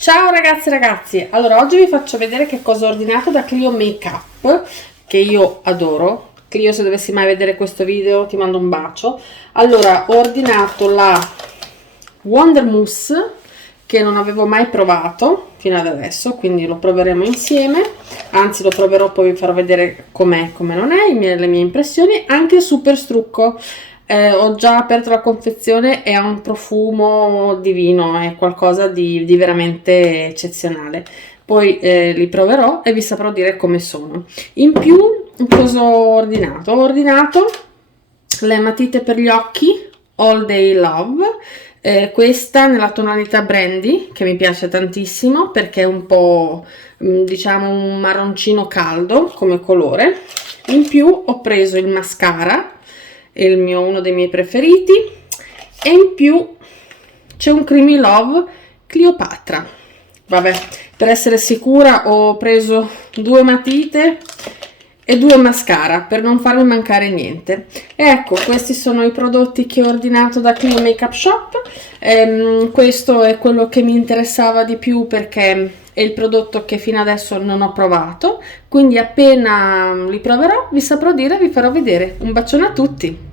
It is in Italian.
Ciao ragazzi e ragazzi, allora oggi vi faccio vedere che cosa ho ordinato da Clio Makeup, che io adoro. Clio, se dovessi mai vedere questo video ti mando un bacio. Allora, ho ordinato la Wonder Mousse, che non avevo mai provato fino ad adesso, quindi lo proveremo insieme. Anzi, lo proverò, poi vi farò vedere com'è, come non è, le mie impressioni. Anche il super strucco. Ho già aperto la confezione e ha un profumo divino, è qualcosa di veramente eccezionale. Poi li proverò e vi saprò dire come sono. In più, cosa ho ordinato? Ho ordinato le matite per gli occhi All Day Love, questa nella tonalità brandy, che mi piace tantissimo perché è un po' diciamo un marroncino caldo come colore. In più ho preso il mascara, uno dei miei preferiti, e in più c'è un Creamy Love Cleopatra. Vabbè, per essere sicura ho preso 2 matite e 2 mascara per non farmi mancare niente. E ecco, questi sono i prodotti che ho ordinato da Clio Makeup Shop. Questo è quello che mi interessava di più perché è il prodotto che fino adesso non ho provato, quindi appena li proverò vi saprò dire, vi farò vedere. Un bacione a tutti!